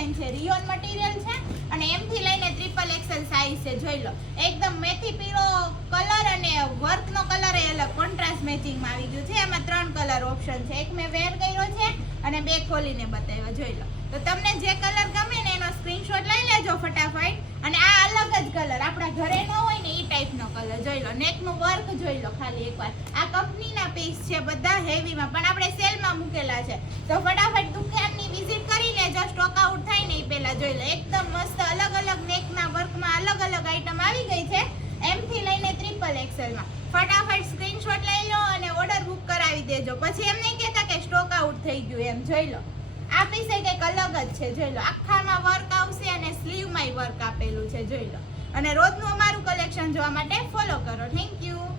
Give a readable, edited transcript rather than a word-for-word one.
Design છે, rayon material છે અને M થી લઈને XXL સાઈઝ છે. જોઈ લો, એકદમ મેથી પીળો કલર અને વર્કનો કલર એ અલગ કોન્ટ્રાસ્ટ મેચિંગમાં આવી ગયું છે. એમાં 3 કલર ઓપ્શન છે. એક મેં વેર કર્યો છે અને 2 ખોલીને બતાવ્યો. જોઈ લો, તો તમને જે કલર ગમે ને એનો સ્ક્રીનશોટ લઈ લેજો ફટાફટ. અને આ અલગ જ કલર આપણા ઘરે ન હોય ને એ ટાઈપનો કલર. જોઈ લો, નેકનું વર્ક જોઈ લો ખાલી એકવાર. આ કંપનીના પીસ છે બધા હેવીમાં, પણ આપણે સેલમાં મૂકેલા છે. તો ફટાફટ દુકાનની વિઝિટ કરી લેજો. સ્ટોક આઉટ થાય ને એ પહેલા જોઈ લો. એકદમ મસ્ત અલગ અલગ નેકના વર્કમાં અલગ અલગ આઈટમ આવી ગઈ છે, M થી લઈને XXL માં. ફટાફટ સ્ક્રીનશોટ લઈ લો અને ઓર્ડર બુક કરાવી દેજો. પછી એમ નહીં કહેતા કે સ્ટોક આઉટ થઈ ગયું એમ. જોઈ લો, આ પીસ કંઈક અલગ જ છે. જોઈ લો, આખામાં વર્ક આવશે અને સ્લીવમાંય વર્ક આપેલું છે. જોઈ લો, અને રોજનું અમારું કલેક્શન જોવા માટે ફોલો કરો. Thank you.